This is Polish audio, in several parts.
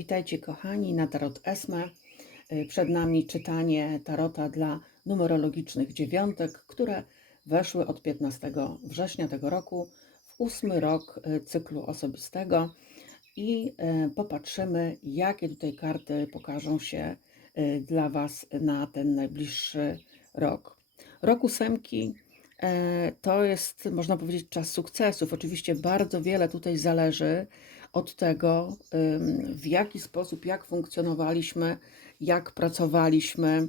Witajcie kochani na Tarot Esme. Y, Przed nami czytanie tarota dla numerologicznych dziewiątek, które weszły od 15 września tego roku w ósmy rok y, cyklu osobistego i y, popatrzymy, jakie tutaj karty pokażą się dla Was na ten najbliższy rok. Rok ósemki to jest, można powiedzieć, czas sukcesów. Oczywiście bardzo wiele tutaj zależy od tego, w jaki sposób, jak funkcjonowaliśmy, jak pracowaliśmy,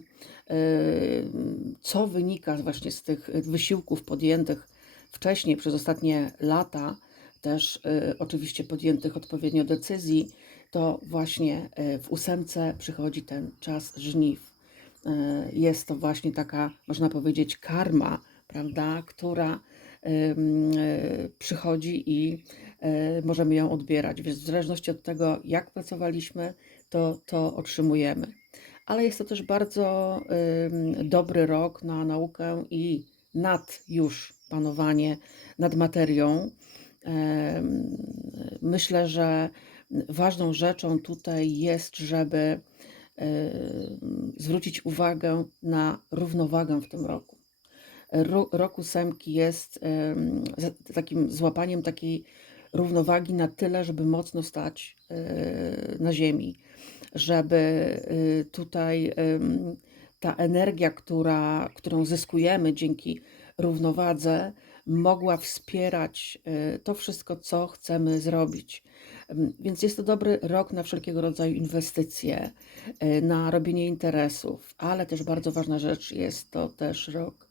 co wynika właśnie z tych wysiłków podjętych wcześniej przez ostatnie lata, też y, oczywiście podjętych odpowiednio decyzji, to właśnie y, w ósemce przychodzi ten czas żniw. Y, Jest to właśnie taka, można powiedzieć, karma, prawda, która przychodzi i możemy ją odbierać. Więc w zależności od tego, jak pracowaliśmy, to, to otrzymujemy. Ale jest to też bardzo dobry rok na naukę i nad już panowanie nad materią. Myślę, że ważną rzeczą tutaj jest, żeby em, zwrócić uwagę na równowagę w tym roku. Ro- Rok ósemki jest takim złapaniem takiej równowagi na tyle, żeby mocno stać e, na ziemi, żeby e, tutaj ta energia, która, którą zyskujemy dzięki równowadze, mogła wspierać e, to wszystko, co chcemy zrobić. Więc jest to dobry rok na wszelkiego rodzaju inwestycje, na robienie interesów, ale też bardzo ważna rzecz jest to też rok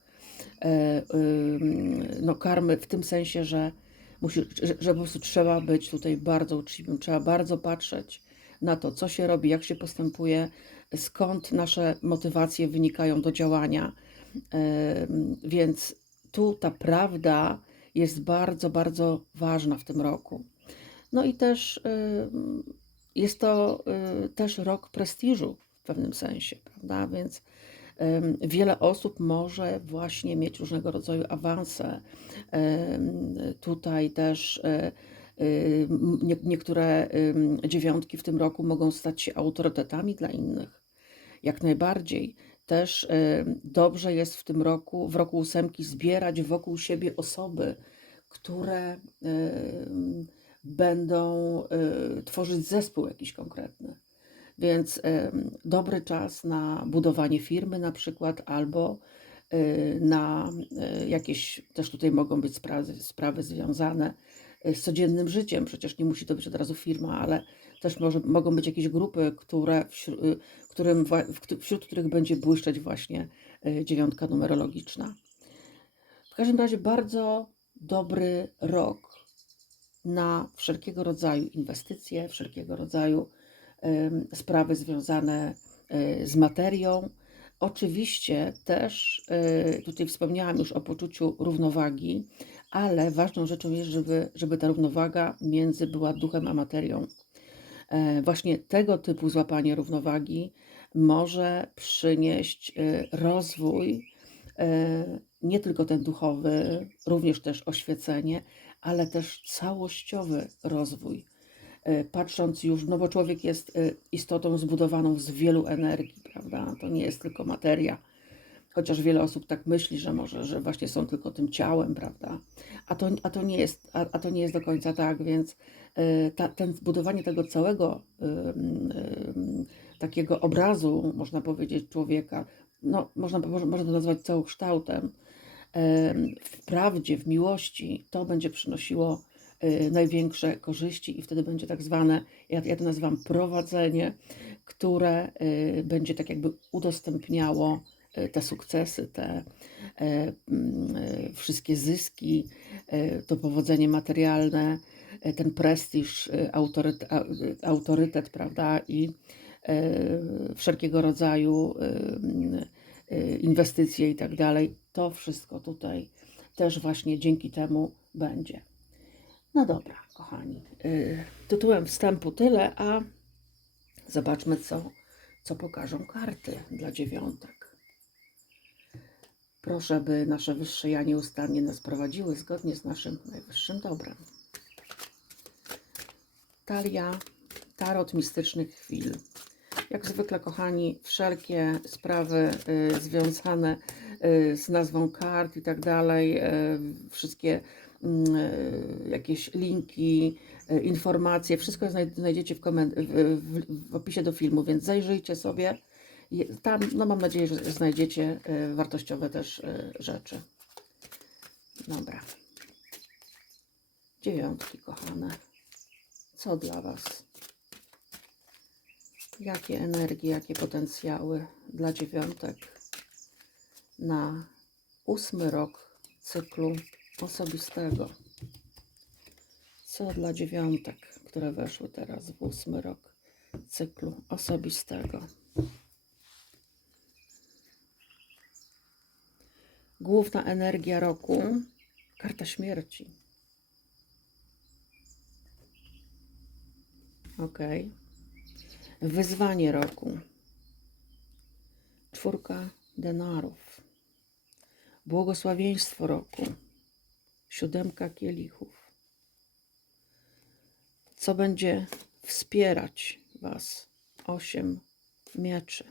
no, karmy w tym sensie, że, musi, że, że po prostu trzeba być tutaj bardzo uczciwym, trzeba bardzo patrzeć na to, co się robi, jak się postępuje, skąd nasze motywacje wynikają do działania. Więc tu ta prawda jest bardzo, bardzo ważna w tym roku. No i też jest to y, też rok prestiżu w pewnym sensie, prawda? Więc Wiele osób może właśnie mieć różnego rodzaju awanse. Tutaj też e, nie- niektóre dziewiątki w tym roku mogą stać się autorytetami dla innych. Jak najbardziej. Też em, dobrze jest w tym roku, w roku ósemki, zbierać wokół siebie osoby, które będą e, tworzyć zespół jakiś konkretny. Więc dobry czas na budowanie firmy na przykład, albo y, na y, jakieś, też tutaj mogą być sprawy, sprawy związane y, z codziennym życiem. Przecież nie musi to być od razu firma, ale też może, mogą być jakieś grupy, które wśród, którym, wśród których będzie błyszczeć właśnie dziewiątka numerologiczna. W każdym razie bardzo dobry rok na wszelkiego rodzaju inwestycje, wszelkiego rodzaju sprawy związane e, z materią. Oczywiście też e, tutaj wspomniałam już o poczuciu równowagi, ale ważną rzeczą jest, żeby, żeby ta równowaga między była duchem a materią. E, Właśnie tego typu złapanie równowagi może przynieść rozwój, nie tylko ten duchowy, również też oświecenie, ale też całościowy rozwój. E, Patrząc już, no bo człowiek jest e, istotą zbudowaną z wielu energii, prawda? To nie jest tylko materia. Chociaż wiele osób tak myśli, że może, że właśnie są tylko tym ciałem, prawda? A to, a to, nie, jest, a, a to nie jest do końca tak, więc e, ta, ten budowanie tego całego takiego obrazu, można powiedzieć, człowieka, no, można, można to nazwać całokształtem, em, w prawdzie, w miłości, to będzie przynosiło największe korzyści i wtedy będzie tak zwane, ja, ja to nazywam prowadzenie, które y, będzie tak jakby udostępniało y, te sukcesy, te mm, wszystkie zyski, to powodzenie materialne, ten prestiż, autorytet, autorytet prawda, i wszelkiego rodzaju inwestycje i tak dalej. To wszystko tutaj też właśnie dzięki temu będzie. No dobra, kochani. y, Tytułem wstępu tyle, a zobaczmy, co, co pokażą karty dla dziewiątek. Proszę, by nasze wyższe ja nieustannie nas prowadziły zgodnie z naszym najwyższym dobrem. Talia, tarot mistycznych chwil. Jak zwykle, kochani, wszelkie sprawy y, związane y, z nazwą kart i tak dalej, y, wszystkie jakieś linki, y, informacje, wszystko znaj- znajdziecie w, w, w, opisie do filmu, więc zajrzyjcie sobie. Tam, no mam nadzieję, że znajdziecie y, wartościowe też rzeczy. Dobra. Dziewiątki, kochane. Co dla Was? Jakie energie, jakie potencjały dla dziewiątek na ósmy rok cyklu osobistego? Co dla dziewiątek, które weszły teraz w ósmy rok cyklu osobistego? Główna energia roku, karta śmierci. Ok. Wyzwanie roku. Czwórka denarów. Błogosławieństwo roku. Siódemka kielichów. Co będzie wspierać Was? Osiem mieczy.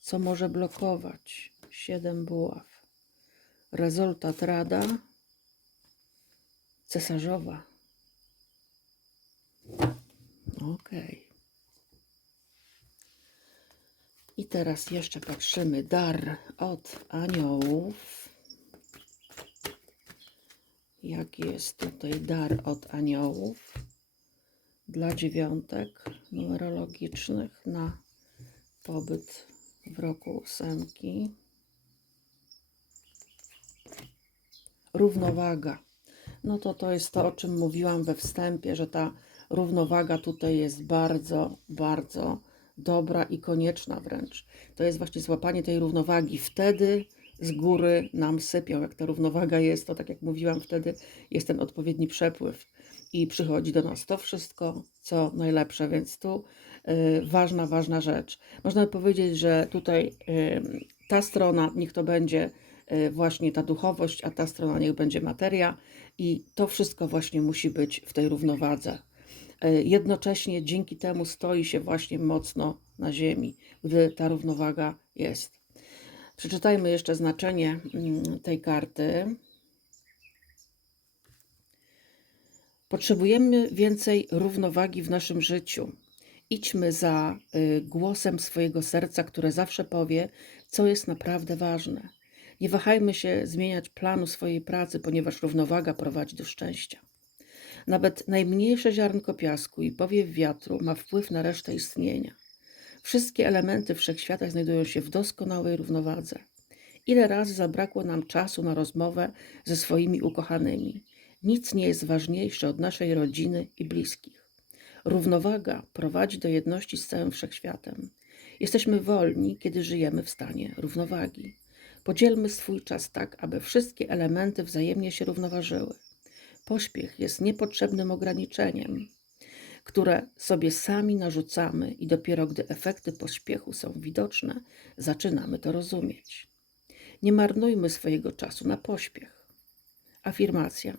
Co może blokować? Siedem buław. Rezultat rada cesarzowa. Okej. I teraz jeszcze patrzymy. Dar od aniołów. Jaki jest tutaj dar od aniołów dla dziewiątek numerologicznych na pobyt w roku ósemki? Równowaga. No to to jest to, o czym mówiłam we wstępie, że ta równowaga tutaj jest bardzo, bardzo dobra i konieczna wręcz. To jest właśnie złapanie tej równowagi. Wtedy z góry nam sypią. Jak ta równowaga jest, to tak jak mówiłam, wtedy jest ten odpowiedni przepływ i przychodzi do nas to wszystko, co najlepsze. Więc tu y, ważna, ważna rzecz. Można powiedzieć, że tutaj y, ta strona, niech to będzie y, właśnie ta duchowość, a ta strona niech będzie materia i to wszystko właśnie musi być w tej równowadze. Y, Jednocześnie dzięki temu stoi się właśnie mocno na ziemi, gdy ta równowaga jest. Przeczytajmy jeszcze znaczenie mm, tej karty. Potrzebujemy więcej równowagi w naszym życiu. Idźmy za y, głosem swojego serca, które zawsze powie, co jest naprawdę ważne. Nie wahajmy się zmieniać planu swojej pracy, ponieważ równowaga prowadzi do szczęścia. Nawet najmniejsze ziarnko piasku i powiew wiatru ma wpływ na resztę istnienia. Wszystkie elementy wszechświata znajdują się w doskonałej równowadze. Ile razy zabrakło nam czasu na rozmowę ze swoimi ukochanymi? Nic nie jest ważniejsze od naszej rodziny i bliskich. Równowaga prowadzi do jedności z całym wszechświatem. Jesteśmy wolni, kiedy żyjemy w stanie równowagi. Podzielmy swój czas tak, aby wszystkie elementy wzajemnie się równoważyły. Pośpiech jest niepotrzebnym ograniczeniem, które sobie sami narzucamy, i dopiero gdy efekty pośpiechu są widoczne, zaczynamy to rozumieć. Nie marnujmy swojego czasu na pośpiech. Afirmacja.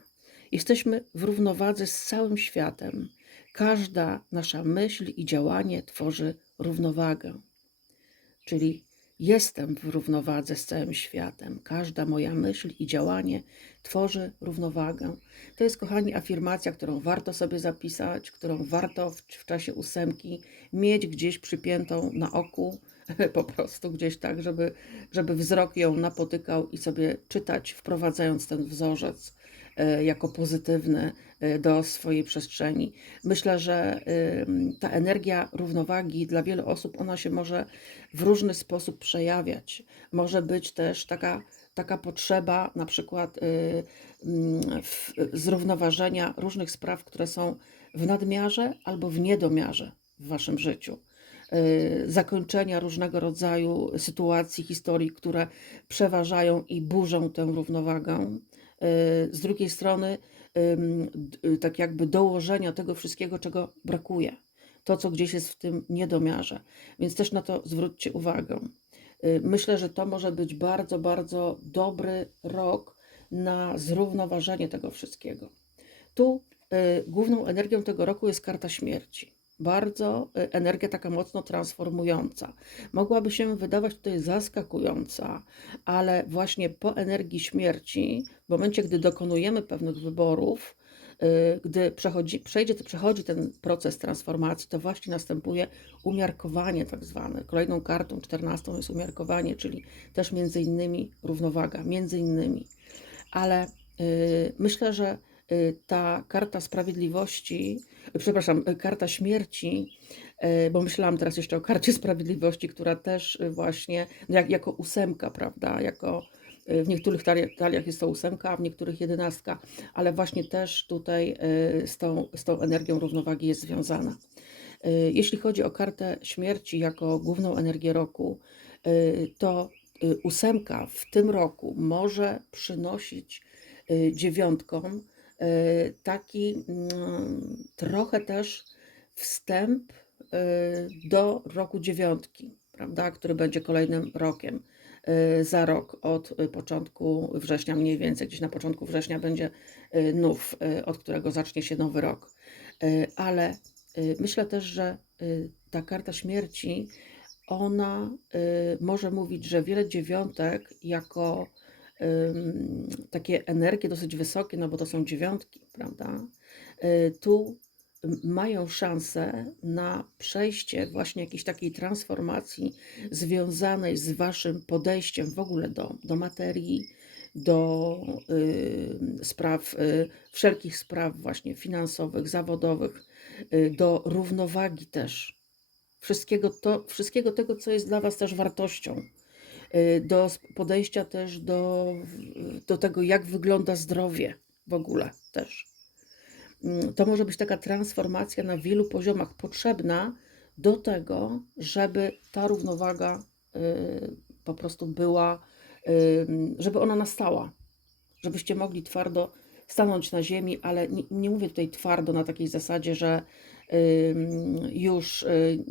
Jesteśmy w równowadze z całym światem. Każda nasza myśl i działanie tworzy równowagę. Czyli jestem w równowadze z całym światem. Każda moja myśl i działanie tworzy równowagę. To jest, kochani, afirmacja, którą warto sobie zapisać, którą warto w, w czasie ósemki mieć gdzieś przypiętą na oku, po prostu gdzieś tak, żeby, żeby wzrok ją napotykał i sobie czytać, wprowadzając ten wzorzec jako pozytywny e, do swojej przestrzeni. Myślę, że ta energia równowagi dla wielu osób ona się może w różny sposób przejawiać. Może być też taka, taka potrzeba na przykład w, zrównoważenia różnych spraw, które są w nadmiarze albo w niedomiarze w waszym życiu. Zakończenia różnego rodzaju sytuacji, historii, które przeważają i burzą tę równowagę. Y, Z drugiej strony, y, tak jakby dołożenia tego wszystkiego, czego brakuje. To, co gdzieś jest w tym niedomiarze. Więc też na to zwróćcie uwagę. Y, Myślę, że to może być bardzo, bardzo dobry rok na zrównoważenie tego wszystkiego. Tu główną energią tego roku jest karta śmierci. Bardzo y, energia taka mocno transformująca. Mogłaby się wydawać tutaj zaskakująca, ale właśnie po energii śmierci, w momencie, gdy dokonujemy pewnych wyborów, y, gdy przechodzi, przejdzie, przechodzi ten proces transformacji, to właśnie następuje umiarkowanie tak zwane. Kolejną kartą, czternastą jest umiarkowanie, czyli też między innymi równowaga, między innymi. Ale y, myślę, że ta karta sprawiedliwości, przepraszam, y, karta śmierci, y, bo myślałam teraz jeszcze o karcie sprawiedliwości, która też y, właśnie, no jak, jako ósemka, prawda, jako w niektórych taliach, jest to ósemka, a w niektórych jedenastka, ale właśnie też tutaj z tą, z tą energią równowagi jest związana. Jeśli chodzi o kartę śmierci jako główną energię roku, to ósemka w tym roku może przynosić dziewiątkom taki mm, trochę też wstęp y, do roku dziewiątki, prawda, który będzie kolejnym rokiem. Y, Za rok od y, początku września, mniej więcej, gdzieś na początku września będzie y, nów, y, od którego zacznie się nowy rok. Y, Ale y, myślę też, że y, ta karta śmierci, ona y, może mówić, że wiele dziewiątek jako takie energie dosyć wysokie, no bo to są dziewiątki, prawda? Y, Tu mają szansę na przejście właśnie jakiejś takiej transformacji związanej z waszym podejściem w ogóle do, do materii, do y, spraw, y, wszelkich spraw właśnie finansowych, zawodowych, y, do równowagi też. Wszystkiego, to, wszystkiego tego, co jest dla was też wartością do sp- podejścia też do, do tego, jak wygląda zdrowie w ogóle też. Mm, To może być taka transformacja na wielu poziomach potrzebna do tego, żeby ta równowaga y, po prostu była, y, żeby ona nastała, żebyście mogli twardo stanąć na ziemi, ale nie, nie mówię tutaj twardo na takiej zasadzie, że już y,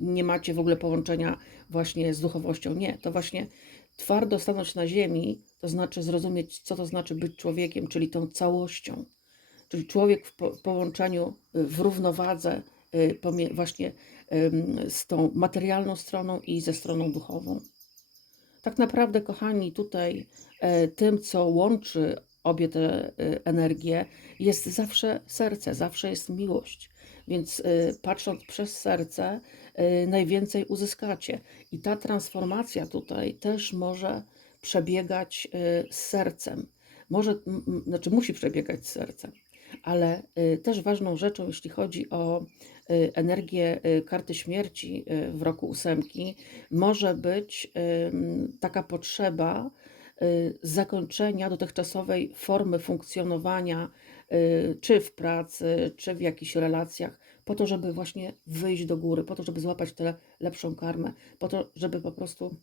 nie macie w ogóle połączenia właśnie z duchowością. Nie, to właśnie twardo stanąć na ziemi, to znaczy zrozumieć, co to znaczy być człowiekiem, czyli tą całością. Czyli człowiek w po, połączeniu, y, w równowadze y, właśnie z tą materialną stroną i ze stroną duchową. Tak naprawdę, kochani, tutaj e, tym, co łączy obie te e, energie, jest zawsze serce, zawsze jest miłość. Więc e, patrząc przez serce, e, najwięcej uzyskacie. I ta transformacja tutaj też może przebiegać z sercem. Może, znaczy musi przebiegać z sercem, ale też ważną rzeczą, jeśli chodzi o energię karty śmierci w roku ósemki, może być taka potrzeba y, zakończenia dotychczasowej formy funkcjonowania, y, czy w pracy, czy w jakichś relacjach, po to, żeby właśnie wyjść do góry, po to, żeby złapać tę lepszą karmę, po to, żeby po prostu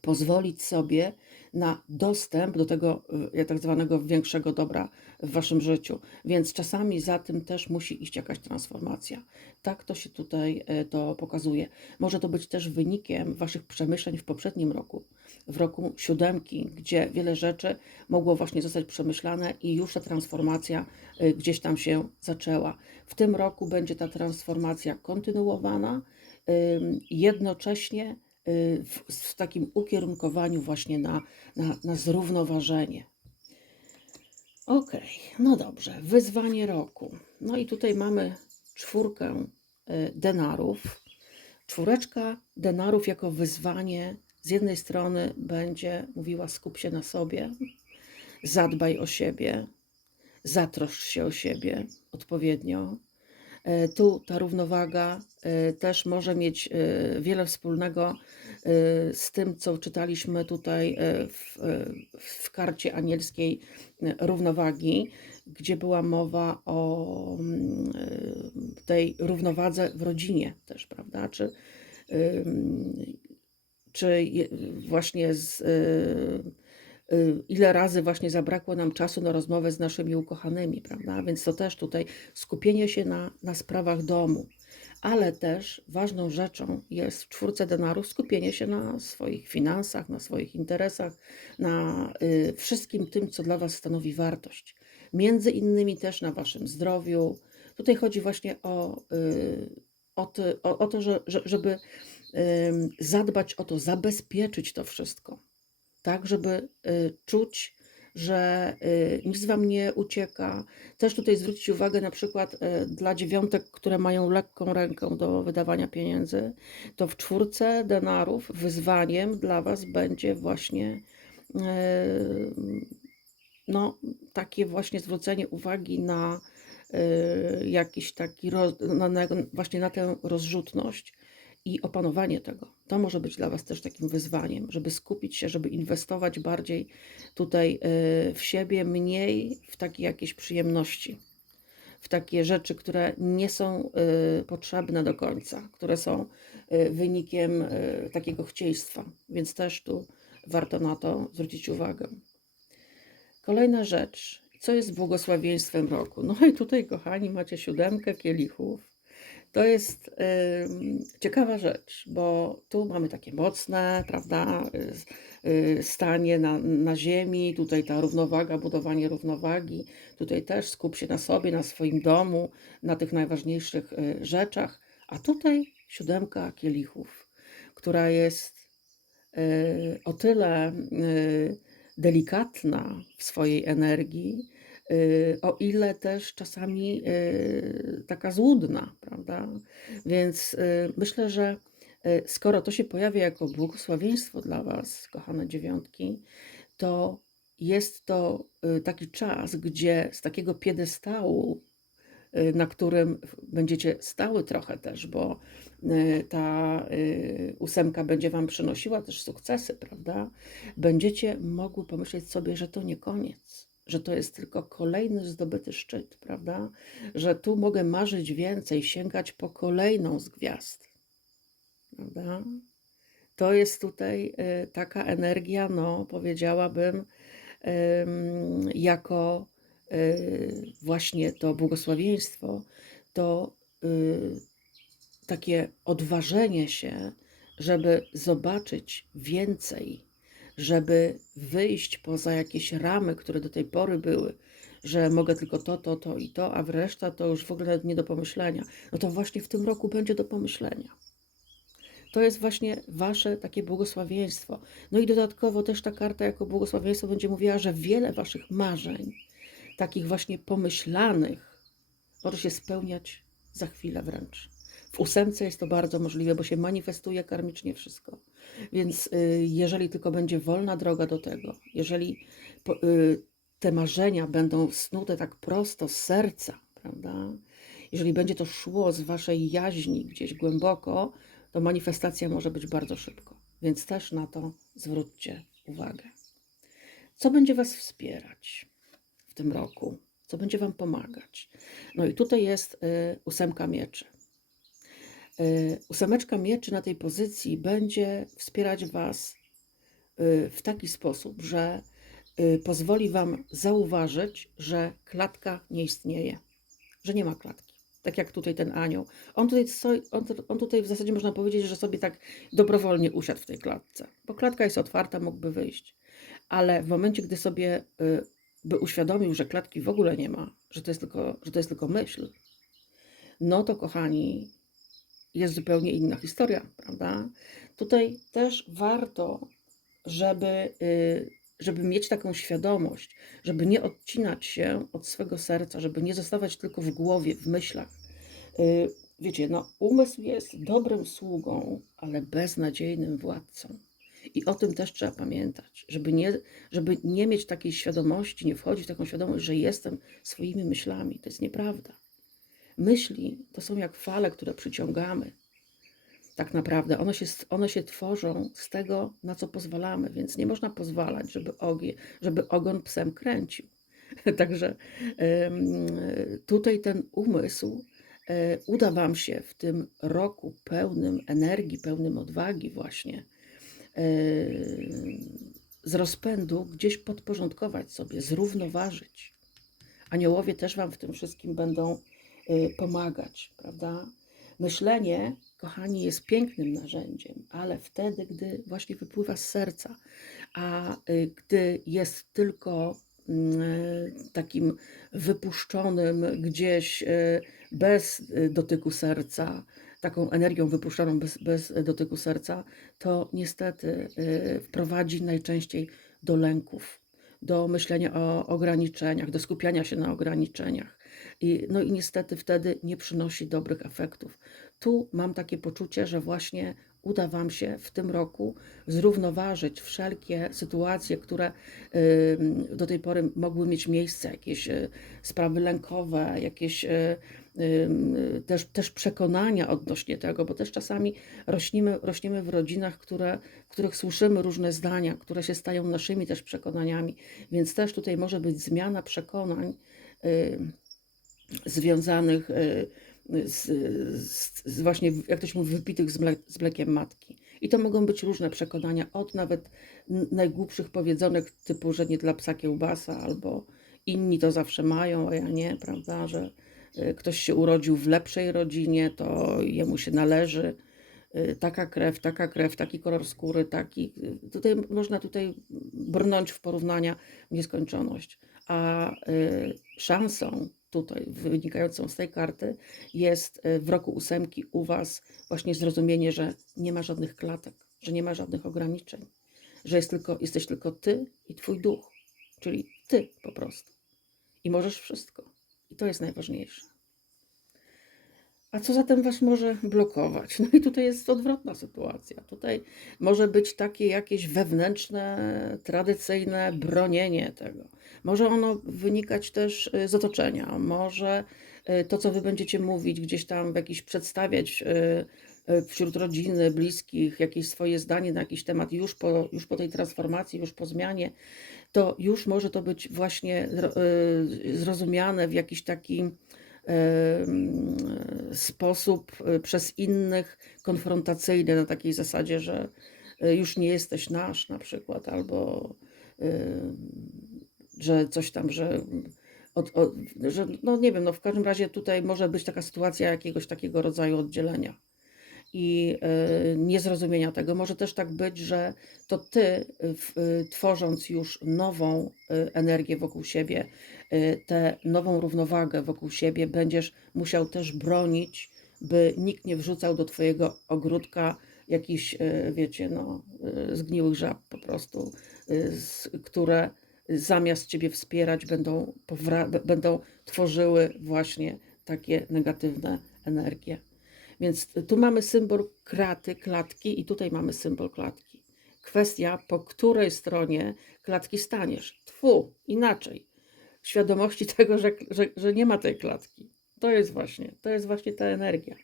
pozwolić sobie na dostęp do tego y, tak zwanego większego dobra w waszym życiu. Więc czasami za tym też musi iść jakaś transformacja. Tak to się tutaj y, to pokazuje. Może to być też wynikiem waszych przemyśleń w poprzednim roku, w roku siódemki, gdzie wiele rzeczy mogło właśnie zostać przemyślane i już ta transformacja y, gdzieś tam się zaczęła. W tym roku będzie ta transformacja kontynuowana, jednocześnie w, w takim ukierunkowaniu właśnie na, na, na zrównoważenie. Okej, no dobrze, wyzwanie roku. No i tutaj mamy czwórkę y, denarów. Czwóreczka denarów jako wyzwanie z jednej strony będzie mówiła skup się na sobie, zadbaj o siebie, zatroszcz się o siebie odpowiednio. E, Tu ta równowaga e, też może mieć e, wiele wspólnego z tym, co czytaliśmy tutaj w, w karcie anielskiej równowagi, gdzie była mowa o mm, tej równowadze w rodzinie też, prawda? Czy, czy właśnie z, ile razy właśnie zabrakło nam czasu na rozmowę z naszymi ukochanymi, prawda? Więc to też tutaj skupienie się na, na sprawach domu, ale też ważną rzeczą jest w czwórce denarów skupienie się na swoich finansach, na swoich interesach, na y, wszystkim tym, co dla Was stanowi wartość. Między innymi też na Waszym zdrowiu. Tutaj chodzi właśnie o y, o, ty, o, o to, że, że, żeby zadbać o to, zabezpieczyć to wszystko, tak, żeby y, czuć, że y, nic wam nie ucieka. Też tutaj zwrócić uwagę na przykład y, dla dziewiątek, które mają lekką rękę do wydawania pieniędzy, to w czwórce denarów wyzwaniem dla was będzie właśnie no, takie właśnie zwrócenie uwagi na jakiś taki, na, na, właśnie na tę rozrzutność i opanowanie tego. To może być dla Was też takim wyzwaniem, żeby skupić się, żeby inwestować bardziej tutaj y, w siebie, mniej w takie jakieś przyjemności, w takie rzeczy, które nie są y, potrzebne do końca, które są y, wynikiem takiego chcieństwa. Więc też tu warto na to zwrócić uwagę. Kolejna rzecz. Co jest błogosławieństwem roku? No i tutaj, kochani, macie siódemkę kielichów. To jest ym, ciekawa rzecz, bo tu mamy takie mocne, prawda, y, y, stanie na, na ziemi, tutaj ta równowaga, budowanie równowagi, tutaj też skup się na sobie, na swoim domu, na tych najważniejszych y, rzeczach, a tutaj siódemka kielichów, która jest y, o tyle y, delikatna w swojej energii, y, o ile też czasami y, taka złudna, prawda? Więc y, myślę, że y, skoro to się pojawia jako błogosławieństwo dla Was, kochane dziewiątki, to jest to y, taki czas, gdzie z takiego piedestału, y, na którym będziecie stały trochę też, bo y, ta y, ósemka będzie Wam przynosiła też sukcesy, prawda? Będziecie mogły pomyśleć sobie, że to nie koniec, że to jest tylko kolejny zdobyty szczyt, prawda? Że tu mogę marzyć więcej, sięgać po kolejną z gwiazd, prawda? To jest tutaj y, taka energia, no powiedziałabym, ym, jako y, właśnie to błogosławieństwo, to y, takie odważenie się, żeby zobaczyć więcej, żeby wyjść poza jakieś ramy, które do tej pory były, że mogę tylko to, to, to i to, a reszta to już w ogóle nie do pomyślenia. No to właśnie w tym roku będzie do pomyślenia. To jest właśnie wasze takie błogosławieństwo. No i dodatkowo też ta karta jako błogosławieństwo będzie mówiła, że wiele waszych marzeń, takich właśnie pomyślanych, może się spełniać za chwilę wręcz. W ósemce jest to bardzo możliwe, bo się manifestuje karmicznie wszystko. Więc y, jeżeli tylko będzie wolna droga do tego, jeżeli y, te marzenia będą snute tak prosto z serca, prawda? Jeżeli będzie to szło z waszej jaźni gdzieś głęboko, to manifestacja może być bardzo szybko. Więc też na to zwróćcie uwagę. Co będzie was wspierać w tym roku? Co będzie wam pomagać? No i tutaj jest y, ósemka mieczy. Y, ósemeczka mieczy na tej pozycji będzie wspierać Was y, w taki sposób, że y, pozwoli Wam zauważyć, że klatka nie istnieje, że nie ma klatki. Tak jak tutaj ten anioł. On tutaj, on, on tutaj w zasadzie można powiedzieć, że sobie tak dobrowolnie usiadł w tej klatce, bo klatka jest otwarta, mógłby wyjść. Ale w momencie, gdy sobie by uświadomił, że klatki w ogóle nie ma, że to jest tylko, że to jest tylko myśl, no to kochani, jest zupełnie inna historia, prawda? Tutaj też warto, żeby, y, żeby mieć taką świadomość, żeby nie odcinać się od swego serca, żeby nie zostawać tylko w głowie, w myślach. Y, Wiecie, no, umysł jest dobrym sługą, ale beznadziejnym władcą. I o tym też trzeba pamiętać, żeby nie, żeby nie mieć takiej świadomości, nie wchodzić w taką świadomość, że jestem swoimi myślami. To jest nieprawda. Myśli to są jak fale, które przyciągamy. Tak naprawdę one się, one się tworzą z tego, na co pozwalamy, więc nie można pozwalać, żeby, ogie, żeby ogon psem kręcił. Także tutaj ten umysł e, uda Wam się w tym roku pełnym energii, pełnym odwagi, właśnie e, z rozpędu gdzieś podporządkować sobie, zrównoważyć. Aniołowie też Wam w tym wszystkim będą pomagać, prawda? Myślenie, kochani, jest pięknym narzędziem, ale wtedy, gdy właśnie wypływa z serca, a y, gdy jest tylko mm, y, takim wypuszczonym gdzieś y, bez y, dotyku serca, taką energią wypuszczoną bez, bez dotyku serca, to niestety y, wprowadzi najczęściej do lęków, do myślenia o ograniczeniach, do skupiania się na ograniczeniach. I, no i niestety wtedy nie przynosi dobrych efektów. Tu mam takie poczucie, że właśnie uda Wam się w tym roku zrównoważyć wszelkie sytuacje, które do tej pory mogły mieć miejsce, jakieś y, sprawy lękowe, jakieś y, też, też przekonania odnośnie tego, bo też czasami rośnimy, rośniemy w rodzinach, które, w których słyszymy różne zdania, które się stają naszymi też przekonaniami, więc też tutaj może być zmiana przekonań związanych y, z, z, z właśnie, jak to się mówi, wypitych z, mle, z mlekiem matki. I to mogą być różne przekonania, od nawet najgłupszych powiedzonek typu, że nie dla psa kiełbasa, albo inni to zawsze mają, a ja nie, prawda, że y, ktoś się urodził w lepszej rodzinie, to jemu się należy y, taka krew, taka krew, taki kolor skóry, taki. Tutaj można tutaj brnąć w porównania w nieskończoność. A y, szansą tutaj wynikającą z tej karty jest y, w roku ósemki u Was właśnie zrozumienie, że nie ma żadnych klatek, że nie ma żadnych ograniczeń, że jest tylko, jesteś tylko Ty i Twój duch, czyli Ty po prostu. I możesz wszystko. I to jest najważniejsze. A co zatem Was może blokować? No i tutaj jest odwrotna sytuacja. Tutaj może być takie jakieś wewnętrzne, tradycyjne bronienie tego. Może ono wynikać też y, z otoczenia. Może y, to, co Wy będziecie mówić, gdzieś tam w jakiś przedstawiać y, wśród rodziny, bliskich, jakieś swoje zdanie na jakiś temat już po, już po tej transformacji, już po zmianie, to już może to być właśnie zro- zrozumiane w jakiś taki sposób y, przez innych konfrontacyjny, na takiej zasadzie, że y, już nie jesteś nasz na przykład, albo że coś tam, że, od, od, że no nie wiem, no w każdym razie tutaj może być taka sytuacja jakiegoś takiego rodzaju oddzielenia i y, niezrozumienia tego. Może też tak być, że to ty, y, y, tworząc już nową energię wokół siebie, tę nową równowagę wokół siebie, będziesz musiał też bronić, by nikt nie wrzucał do twojego ogródka jakichś, wiecie, no, zgniłych żab po prostu, które zamiast ciebie wspierać, będą, będą tworzyły właśnie takie negatywne energie. Więc tu mamy symbol kraty, klatki i tutaj mamy symbol klatki. Kwestia, po której stronie klatki staniesz. Tfu, inaczej. Świadomości tego, że, że, że nie ma tej klatki. To jest właśnie, to jest właśnie ta energia.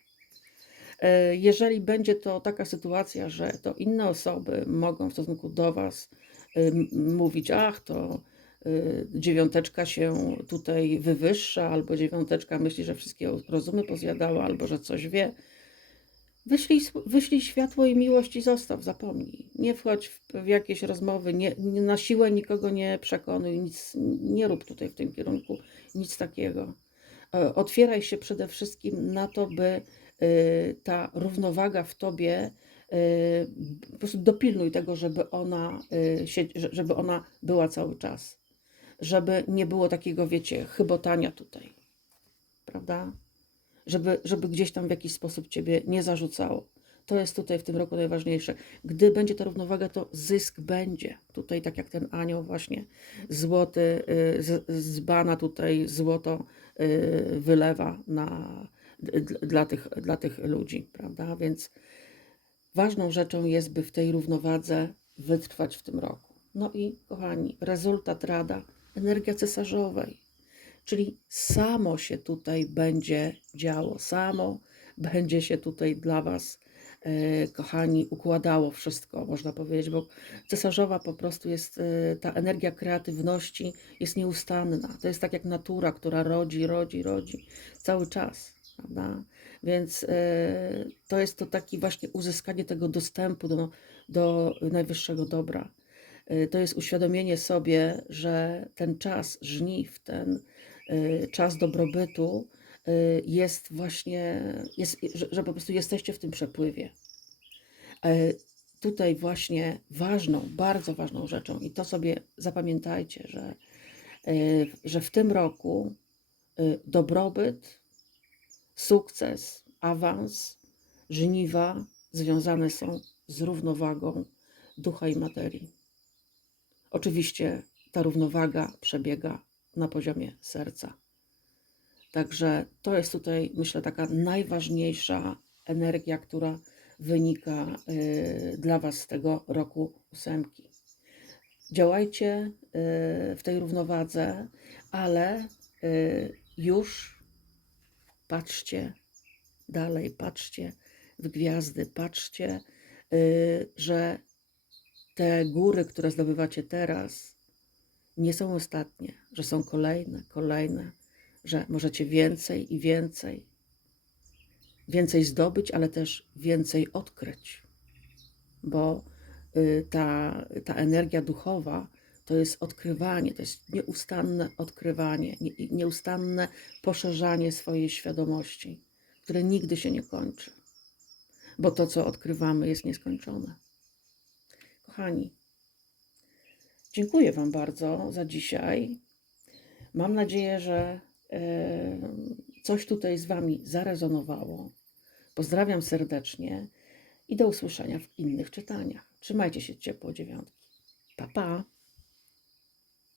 E, Jeżeli będzie to taka sytuacja, że to inne osoby mogą w stosunku do Was m- mówić, ach, to dziewiąteczka się tutaj wywyższa, albo dziewiąteczka myśli, że wszystkie rozumy pozjadała, albo że coś wie, Wyślij, wyślij światło i miłość i zostaw, zapomnij. Nie wchodź w, w jakieś rozmowy, nie, na siłę nikogo nie przekonuj, nic nie rób tutaj w tym kierunku, nic takiego. E, Otwieraj się przede wszystkim na to, by y, ta równowaga w tobie, y, po prostu dopilnuj tego, żeby ona, y, żeby ona była cały czas. Żeby nie było takiego, wiecie, chybotania tutaj, prawda? żeby, żeby gdzieś tam w jakiś sposób ciebie nie zarzucało. To jest tutaj w tym roku najważniejsze. Gdy będzie ta równowaga, to zysk będzie. Tutaj, tak jak ten anioł, właśnie złoty y, z, z bana tutaj złoto y, wylewa na, dla, tych, dla tych ludzi, prawda? Więc ważną rzeczą jest, by w tej równowadze wytrwać w tym roku. No i, kochani, rezultat rada energia cesarzowej. Czyli samo się tutaj będzie działo, samo będzie się tutaj dla Was, e, kochani, układało wszystko, można powiedzieć, bo cesarzowa po prostu jest, e, ta energia kreatywności jest nieustanna. To jest tak jak natura, która rodzi, rodzi, rodzi cały czas, prawda? Więc e, to jest to taki właśnie uzyskanie tego dostępu do, do najwyższego dobra. E, To jest uświadomienie sobie, że ten czas żniw, ten y, czas dobrobytu y, jest właśnie, jest, że, że po prostu jesteście w tym przepływie. E, Tutaj właśnie ważną, bardzo ważną rzeczą, i to sobie zapamiętajcie, że, y, że w tym roku y, dobrobyt, sukces, awans żniwa związane są z równowagą ducha i materii. Oczywiście ta równowaga przebiega na poziomie serca. Także to jest tutaj, myślę, taka najważniejsza energia, która wynika y, dla Was z tego roku ósemki. Działajcie y, w tej równowadze, ale y, już patrzcie dalej, patrzcie w gwiazdy, patrzcie, że te góry, które zdobywacie teraz, nie są ostatnie, że są kolejne, kolejne, że możecie więcej i więcej, więcej zdobyć, ale też więcej odkryć, bo y, ta, ta energia duchowa to jest odkrywanie, to jest nieustanne odkrywanie, nie, nieustanne poszerzanie swojej świadomości, które nigdy się nie kończy, bo to, co odkrywamy, jest nieskończone. Kochani, dziękuję Wam bardzo za dzisiaj. Mam nadzieję, że e, coś tutaj z Wami zarezonowało. Pozdrawiam serdecznie i do usłyszenia w innych czytaniach. Trzymajcie się ciepło, dziewiątki. Pa, pa!